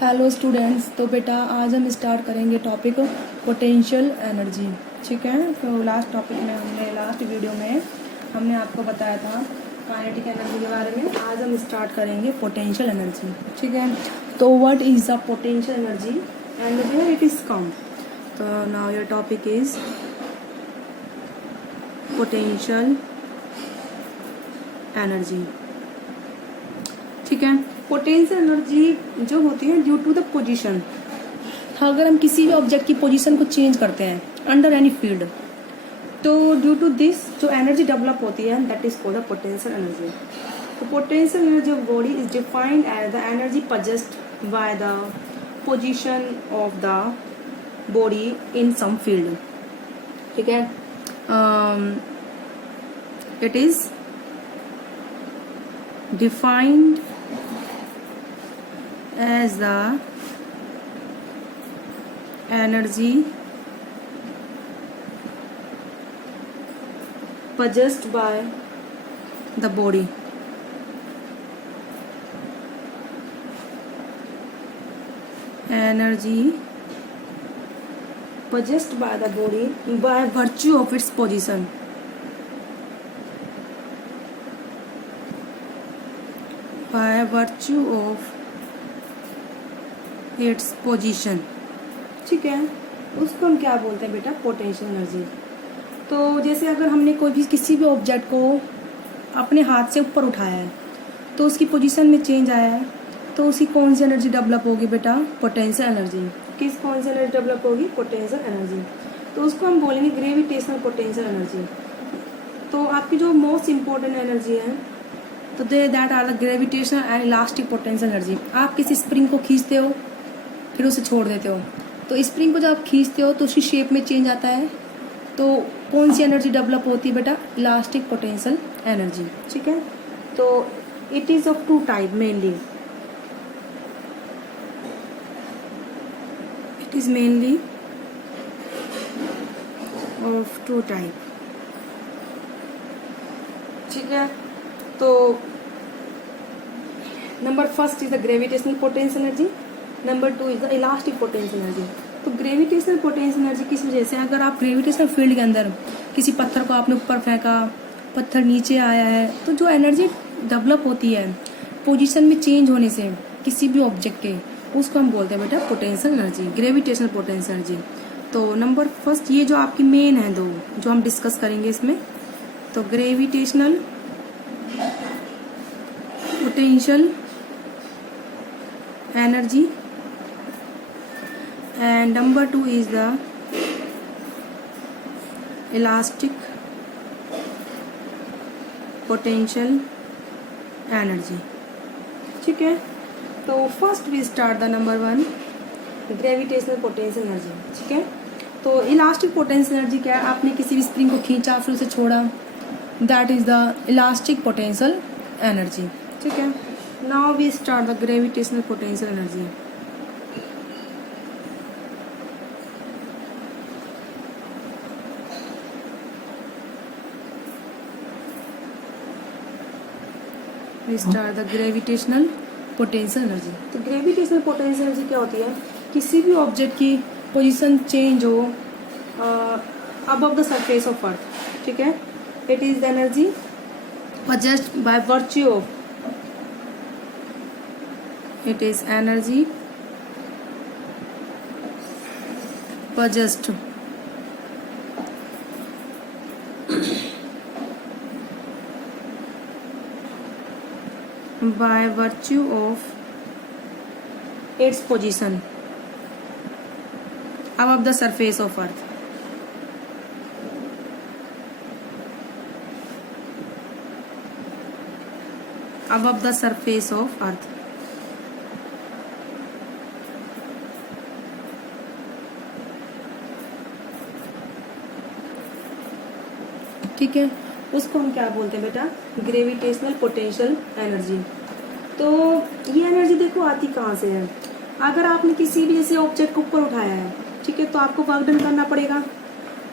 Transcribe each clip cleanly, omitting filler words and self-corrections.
Hello students. तो बेटा आज हम स्टार्ट करेंगे टॉपिक पोटेंशियल एनर्जी। ठीक है, तो लास्ट वीडियो में हमने आपको बताया था काइनेटिक एनर्जी के बारे में। आज हम स्टार्ट करेंगे पोटेंशियल एनर्जी। ठीक है, तो what is the potential energy and where it is come. तो now your topic is potential energy. ठीक है, पोटेंशियल एनर्जी जो होती है ड्यू टू द पोजीशन। अगर हम किसी भी ऑब्जेक्ट की पोजीशन को चेंज करते हैं अंडर एनी फील्ड, तो ड्यू टू दिस जो एनर्जी डेवलप होती है that is called the potential energy. तो potential energy of body is defined as the energy possessed by the position of the body in some field. ठीक है, it is defined as the energy possessed by the body energy possessed by the body by virtue of its position by virtue of its position. ठीक है, उसको हम क्या बोलते हैं बेटा, पोटेंशियल एनर्जी। तो जैसे अगर हमने कोई भी किसी भी ऑब्जेक्ट को अपने हाथ से ऊपर उठाया है तो उसकी पोजीशन में चेंज आया है, तो उसकी कौन सी एनर्जी डेवलप होगी बेटा, पोटेंशियल एनर्जी। किस कौन सी एनर्जी डेवलप होगी, पोटेंशियल एनर्जी। तो उसको हम बोलेंगे ग्रेविटेशनल पोटेंशियल एनर्जी। तो आपकी जो मोस्ट इम्पोर्टेंट एनर्जी है तो that are the gravitational and elastic potential energy. आप किसी स्प्रिंग को खींचते हो फिर उसे छोड़ देते हो, तो स्प्रिंग को जब आप खींचते हो तो उसकी शेप में चेंज आता है, तो कौन सी एनर्जी डेवलप होती है बेटा, इलास्टिक पोटेंशियल एनर्जी। ठीक है, तो it is of two type mainly. It is mainly of two type. ठीक है, तो number first is the gravitational potential energy, number two is the elastic potential energy. तो ग्रेविटेशनल पोटेंशियल एनर्जी किस वजह से, अगर आप ग्रेविटेशनल फील्ड के अंदर किसी पत्थर को आपने ऊपर फेंका, पत्थर नीचे आया है, तो जो एनर्जी डेवलप होती है पोजीशन में चेंज होने से किसी भी ऑब्जेक्ट के, उसको हम बोलते हैं बेटा potential energy, gravitational potential energy. तो नंबर फर्स्ट ये जो आपकी मेन है दो जो हम डिस्कस करेंगे इसमें, तो gravitational potential energy and number two is the elastic potential energy। ठीक है, तो first we start the number one gravitational potential energy. ठीक है, तो इलास्टिक पोटेंशियल एनर्जी क्या है, आपने किसी भी स्प्रिंग को खींचा फिर उसे छोड़ा, that is the elastic potential energy. ठीक है, now we start the gravitational potential energy. Start the gravitational potential energy. तो ग्रेविटेशनल पोटेंशियल एनर्जी क्या होती है, किसी भी ऑब्जेक्ट की पोजीशन चेंज हो above the surface of earth. ठीक है, it is the energy possessed by virtue of, it is energy possessed by virtue of its position above the surface of earth। above the surface of earth। ठीक है, उसको हम क्या बोलते हैं बेटा, ग्रेविटेशनल पोटेंशियल एनर्जी। तो ये एनर्जी देखो आती कहाँ से है, अगर आपने किसी भी जैसे ऑब्जेक्ट को ऊपर उठाया है, ठीक है, तो आपको वर्क डन करना पड़ेगा।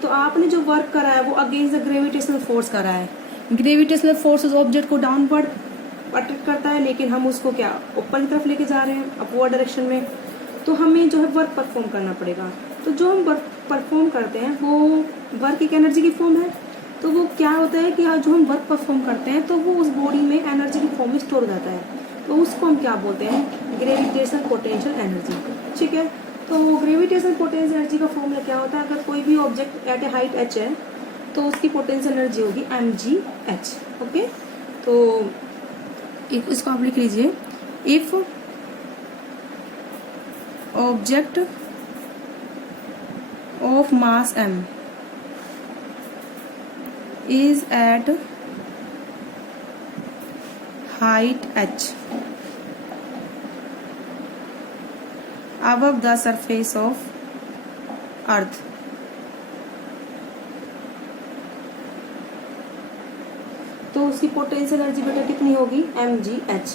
तो आपने जो वर्क करा है वो अगेंस्ट द ग्रेविटेशनल फोर्स करा है। ग्रेविटेशनल फोर्स उस ऑब्जेक्ट को डाउनवर्ड अट्रैक्ट करता है, लेकिन हम उसको क्या ऊपर की तरफ लेके जा रहे हैं, अपवर्ड डायरेक्शन में, तो हमें जो है वर्क परफॉर्म करना पड़ेगा। तो जो हम वर्क परफॉर्म करते हैं वो वर्क एक एनर्जी की फॉर्म है। तो वो क्या होता है कि जो हम वर्क परफॉर्म करते हैं तो वो उस बॉडी में एनर्जी की फॉर्म में स्टोर हो जाता है, तो उसको हम क्या बोलते हैं, ग्रेविटेशनल पोटेंशियल एनर्जी। ठीक है, तो ग्रेविटेशनल पोटेंशियल एनर्जी का फॉर्मूला क्या होता है, अगर कोई भी object at A height h है तो उसकी पोटेंशियल एनर्जी होगी mgh। ओके, तो इसको आप लिख लीजिए, if object of mass m is at height h above the surface of earth, तो उसकी पोटेंशियल एनर्जी बेटा कितनी होगी, mgh।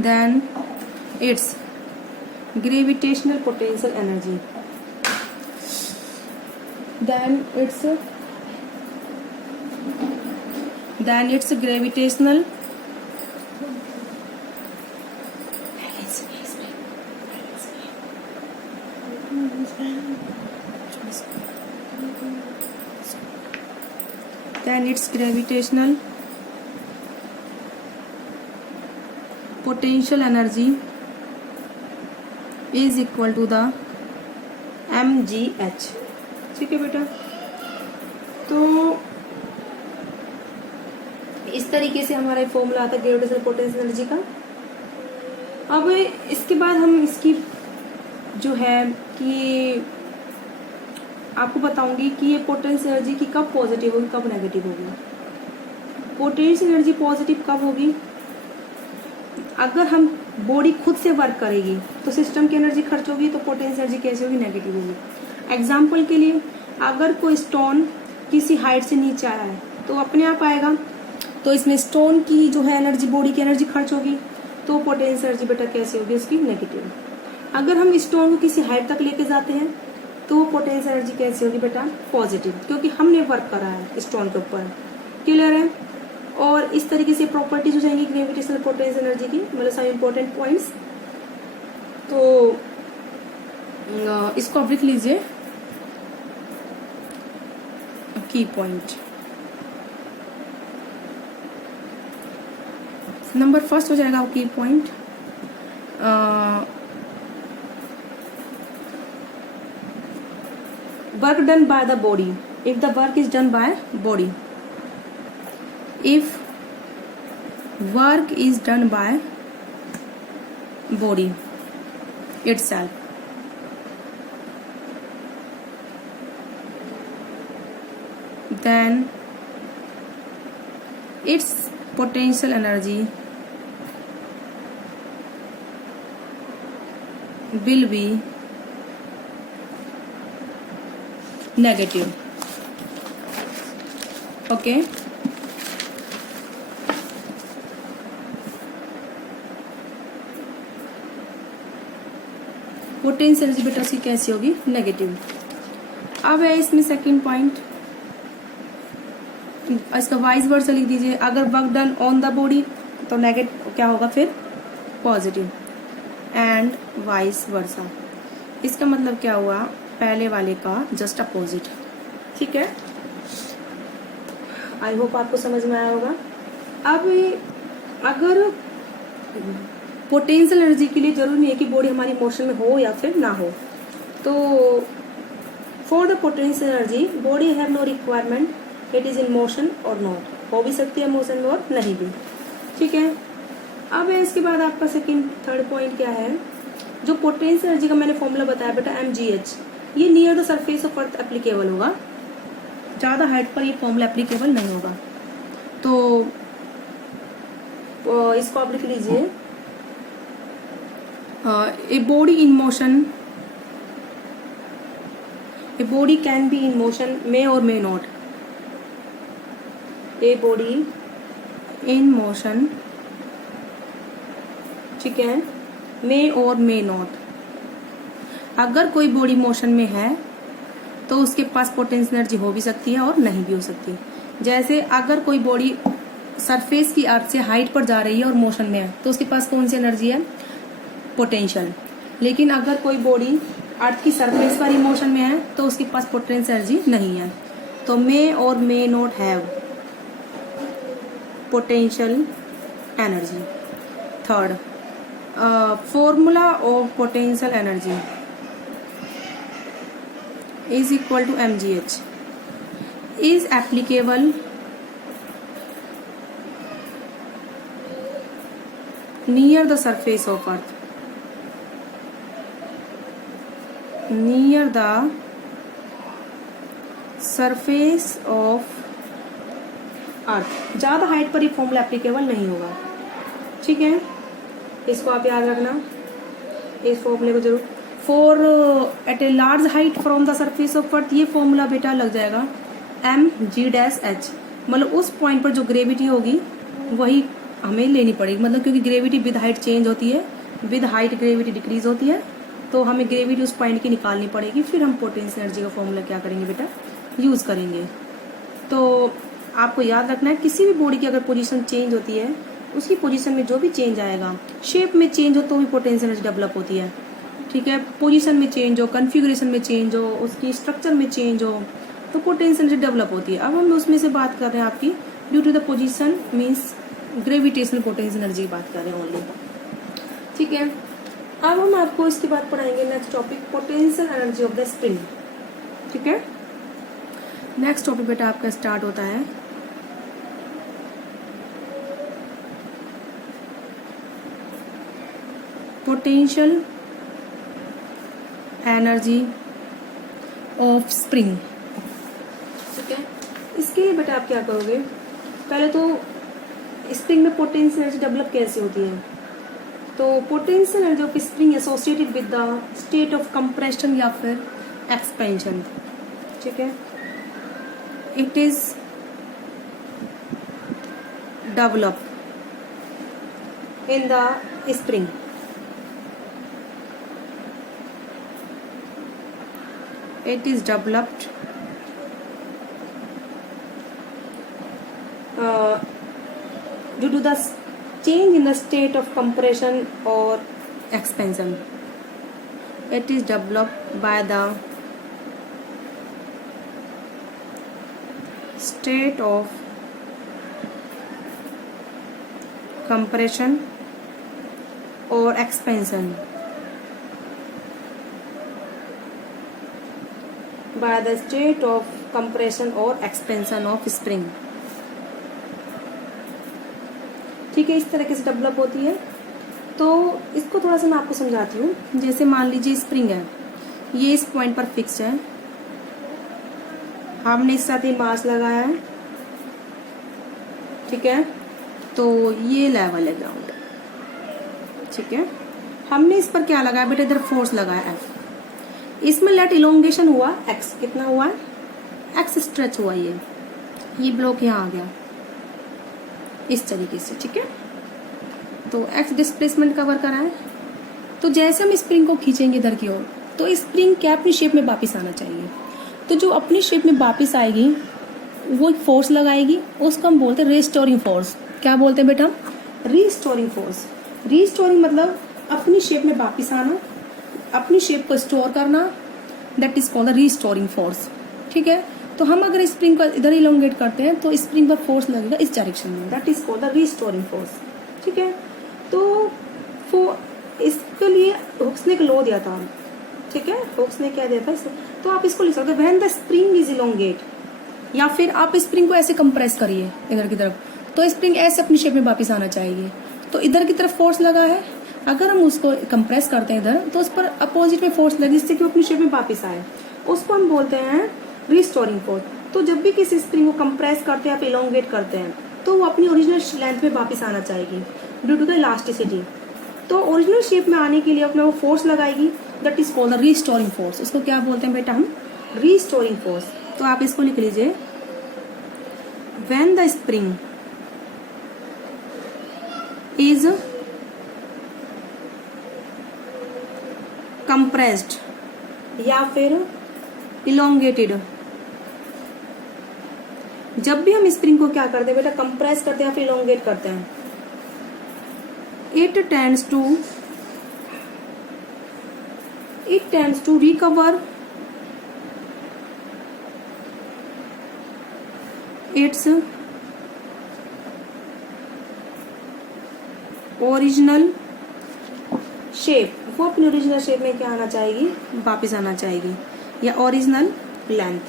Then it's gravitational potential energy, then it's gravitational potential energy is equal to the mgh। ठीक है बेटा, तो इस तरीके से हमारा फॉर्मूला आता है ग्रेविटेशनल पोटेंशियल एनर्जी का। अब इसके बाद हम इसकी जो है कि आपको बताऊंगी कि ये पोटेंशियल एनर्जी की कब पॉजिटिव होगी कब नेगेटिव होगी। पोटेंशियल एनर्जी पॉजिटिव कब होगी, अगर हम बॉडी खुद से वर्क करेगी तो सिस्टम की एनर्जी खर्च होगी, तो पोटेंशियल एनर्जी कैसे होगी, नेगेटिव होगी। एग्जाम्पल के लिए अगर कोई स्टोन किसी हाइट से नीचे आया है तो अपने आप आएगा, तो इसमें स्टोन की जो है एनर्जी, बॉडी की एनर्जी खर्च होगी, तो पोटेंशियल एनर्जी बेटा कैसे होगी उसकी, नेगेटिव। अगर हम स्टोन को किसी हाइट तक लेके जाते हैं तो पोटेंशियल एनर्जी कैसे होगी बेटा, पॉजिटिव, क्योंकि हमने वर्क करा है स्टोन के ऊपर। क्लियर है। और इस तरीके से प्रॉपर्टीज हो जाएंगी ग्रेविटेशनल पोटेंशियल एनर्जी की, मतलब सब इंपॉर्टेंट पॉइंट्स। तो इसको आप लिख लीजिए की पॉइंट। नंबर फर्स्ट हो जाएगा की point, work done by the body, if the work is done by body, if work is done by body itself, then its potential energy will be negative। okay, potential energy बेटा उसकी कैसी होगी, negative. अब है इसमें second point, इसका vice versa लिख दीजिए, अगर work done on the body तो नेगेटिव क्या होगा फिर, पॉजिटिव, एंड वाइस वर्सा। इसका मतलब क्या हुआ, पहले वाले का जस्ट अपोजिट। ठीक है, आई होप आपको समझ में आया होगा। अब अगर पोटेंशियल एनर्जी के लिए जरूरी नहीं है कि बॉडी हमारी मोशन में हो या फिर ना हो, तो for the potential energy body have no requirement it is in motion और नॉट, हो भी सकती है मोशन में और नहीं भी। ठीक है, अब इसके बाद आपका सेकंड थर्ड पॉइंट क्या है, जो पोटेंशियल एनर्जी का मैंने फॉर्मूला बताया बेटा mgh, ये near the surface of earth applicable होगा, ज्यादा हाइट पर ये फॉर्मूला एप्लीकेबल नहीं होगा। तो इसको आप लिख लीजिए, a body in motion, a body can be in motion, may or may not, a body in motion, ठीक है, may or may not। अगर कोई बॉडी मोशन में है तो उसके पास पोटेंशियल एनर्जी हो भी सकती है और नहीं भी हो सकती। जैसे अगर कोई बॉडी सरफेस की अर्थ से हाइट पर जा रही है और मोशन में है तो उसके पास कौन सी एनर्जी है, पोटेंशियल। लेकिन अगर कोई बॉडी अर्थ की सरफेस पर ही मोशन में है तो उसके पास पोटेंशियल एनर्जी नहीं है। तो मे और may not have potential energy. Third, formula of potential energy is equal to mgh is applicable near the surface of earth, near the surface of अर्थ। ज़्यादा हाइट पर ये फॉर्मूला एप्लीकेबल नहीं होगा, ठीक है, इसको आप याद रखना, इस फॉर्मूले को जरूर। For at a large height from the surface of earth, ये फॉर्मूला बेटा लग जाएगा mg-h, मतलब उस पॉइंट पर जो ग्रेविटी होगी वही हमें लेनी पड़ेगी, मतलब क्योंकि ग्रेविटी विद हाइट चेंज होती है, विद हाइट ग्रेविटी डिक्रीज होती है, तो हमें ग्रेविटी उस पॉइंट की निकालनी पड़ेगी, फिर हम पोटेंशियल एनर्जी का फॉर्मूला क्या करेंगे बेटा, यूज करेंगे। तो आपको याद रखना है किसी भी बॉडी की अगर पोजीशन चेंज होती है, उसकी पोजीशन में जो भी चेंज आएगा, शेप में चेंज हो तो भी पोटेंशियल एनर्जी डेवलप होती है, ठीक है, पोजीशन में चेंज हो, कन्फिगरेशन में चेंज हो, उसकी स्ट्रक्चर में चेंज हो तो पोटेंशियल एनर्जी डेवलप होती है। अब हम उसमें से बात कर रहे हैं आपकी due to the position means gravitational potential energy की बात कर रहे हैं ओनली, ठीक है। अब हम आपको इसके बाद पढ़ाएंगे next topic, potential energy of the spring, ठीक है। नेक्स्ट टॉपिक बेटा आपका स्टार्ट होता है पोटेंशियल एनर्जी ऑफ स्प्रिंग, ठीक है। इसके लिए बेटा आप क्या करोगे, पहले तो स्प्रिंग में पोटेंशियल एनर्जी डेवलप कैसे होती है, तो potential energy of spring associated with the state of compression या फिर एक्सपेंशन, ठीक है। It is develop in the spring, it is developed due to the change in the state of compression or expansion. It is developed by the state of compression or expansion, by the state of compression or expansion of spring, ठीक है। इस तरीके से develop होती है। तो इसको थोड़ा सा मैं आपको समझाती हूँ। जैसे मान लीजिए स्प्रिंग है, ये इस पॉइंट पर फिक्स है, हमने इस साथ ही मास लगाया है, ठीक है, तो ये लेवल है ग्राउंड, ठीक है। हमने इस पर क्या लगाया बेटा, इधर फोर्स लगाया F, इसमें लेट इलोंगेशन हुआ x, कितना हुआ है, x स्ट्रेच हुआ, ये ब्लॉक यहाँ आ गया इस तरीके से, ठीक है। तो x डिस्प्लेसमेंट कवर करा है। तो जैसे हम स्प्रिंग को खींचेंगे इधर की ओर, तो स्प्रिंग क्या अपनी शेप में वापस आना चाहिए, तो जो अपनी शेप में वापस आएगी वो फोर्स लगाएगी, उसको हम बोलते हैं रिस्टोरिंग फोर्स। क्या बोलते हैं बेटा, रिस्टोरिंग फोर्स। रिस्टोरिंग मतलब अपनी शेप में वापस आना, अपनी शेप को स्टोर करना, that is called the restoring force, ठीक है। तो हम अगर स्प्रिंग को इधर इलोंगेट करते हैं तो स्प्रिंग पर फोर्स लगेगा इस डायरेक्शन में, that is called the restoring force, ठीक है। तो इसके लिए हुक्स ने एक लॉ दिया था, ठीक है, हुक्स ने क्या दिया था इसको, तो आप इसको लिख सकते हो when the spring is elongate, या फिर आप स्प्रिंग को ऐसे कंप्रेस करिए इधर की तरफ, तो स्प्रिंग ऐसे अपनी शेप में वापस आना चाहिए। तो इधर की तरफ फोर्स लगा है, अगर हम उसको कंप्रेस करते हैं इधर, तो उस पर अपोजिट में फोर्स लगे जिससे कि वो अपनी शेप में वापस आए, उसको हम बोलते हैं रिस्टोरिंग फोर्स। तो जब भी किसी स्प्रिंग को कंप्रेस करते हैं, आप इलोंगेट करते हैं, तो वो अपनी ओरिजिनल लेंथ में वापस आना चाहिए ड्यू टू द इलास्टिसिटी। तो ओरिजिनल शेप में आने के लिए अपने वो फोर्स लगाएगी, that is called the restoring force. उसको क्या बोलते हैं बेटा हम, रिस्टोरिंग फोर्स। तो आप इसको लिख लीजिए, when the spring is compressed या फिर इलोंगेटेड जब भी हम स्प्रिंग को क्या करते हैं बेटा, कंप्रेस करते हैं या फिर इलोंगेट करते हैं, it tends to recover its original shape, वो अपनी ओरिजिनल शेप में क्या आना चाहेगी, वापस आना चाहेगी, या original length,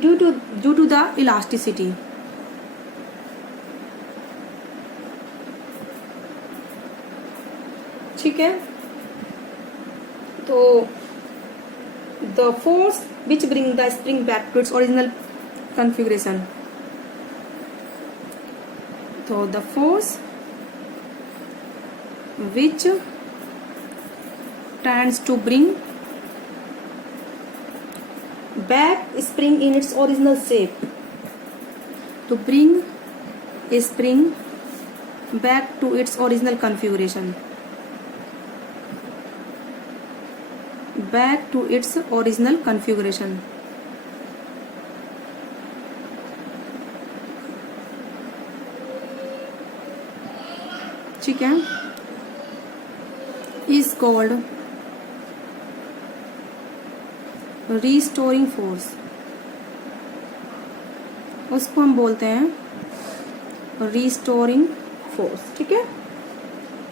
due to the elasticity. ठीक है, तो the force which bring the spring back to its original configuration, तो the force which tends to bring back spring in its original shape, to bring a spring back to its original configuration, back to its original configuration। ठीक है, is called restoring force, उसको हम बोलते हैं restoring force। ठीक है,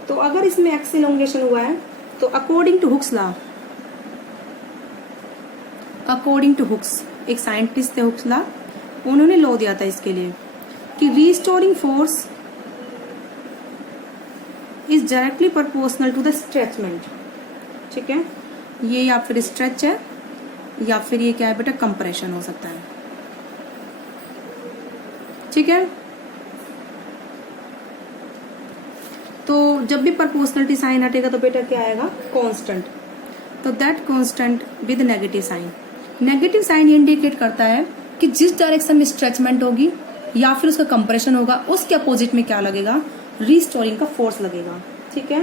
तो अगर इसमें एक्स इलोंगेशन हुआ है तो according to Hooke's law, according to Hooke's, एक साइंटिस्ट थे हुक्स लॉ, उन्होंने लॉ दिया था इसके लिए कि restoring force is directly proportional to the stretchment. ठीक है, ये या फिर स्ट्रेच है या फिर ये क्या है बेटा, कंप्रेशन हो सकता है। ठीक है, तो जब भी प्रोपोर्शनलिटी साइन हटेगा तो बेटा क्या आएगा, कांस्टेंट। तो that constant with negative sign, negative sign ये इंडिकेट करता है कि जिस डायरेक्शन में स्ट्रेचमेंट होगी या फिर उसका कंप्रेशन होगा, उसके अपोजिट में क्या लगेगा, रिस्टोरिंग का फोर्स लगेगा। ठीक है,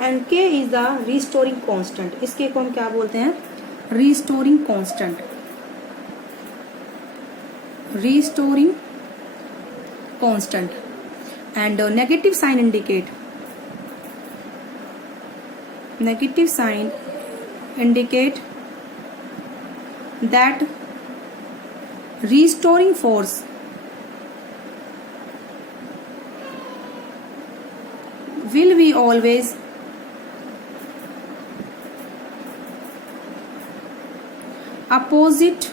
and K is the restoring constant, इसके को हम क्या बोलते हैं, restoring constant, restoring constant. And negative sign indicate, negative sign indicate that restoring force will be always opposite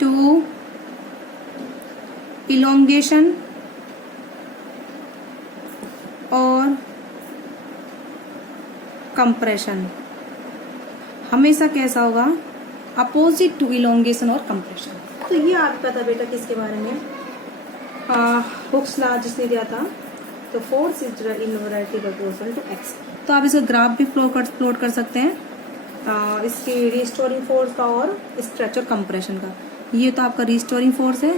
to elongation और compression। हमेशा कैसा होगा, अपोजिट टू इलोंगेशन और कंप्रेशन। तो ये आपका था बेटा किसके बारे में, हुक्स लॉ जिसने दिया था, तो force is inversely proportional to x. तो आप इसका ग्राफ भी प्लॉट कर सकते हैं, इसकी रिस्टोरिंग फोर्स का और स्ट्रेच और कंप्रेशन का। ये तो आपका रिस्टोरिंग फोर्स है,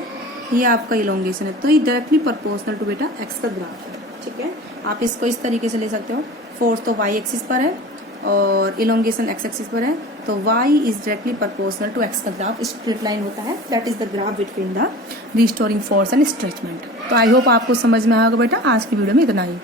ये आपका इलोंगेशन है, तो ये डायरेक्टली प्रोपोर्शनल टू बेटा एक्स का ग्राफ है। ठीक है, आप इसको इस तरीके से ले सकते हो, फोर्स तो वाई एक्सिस पर है और इलोंगेशन एक्स एक्सिस पर है, तो y is directly proportional to x का ग्राफ स्ट्रेट लाइन होता है, that is the graph between the restoring force and stretchment. तो आई होप आपको समझ में आएगा बेटा। आज की वीडियो में इतना ही।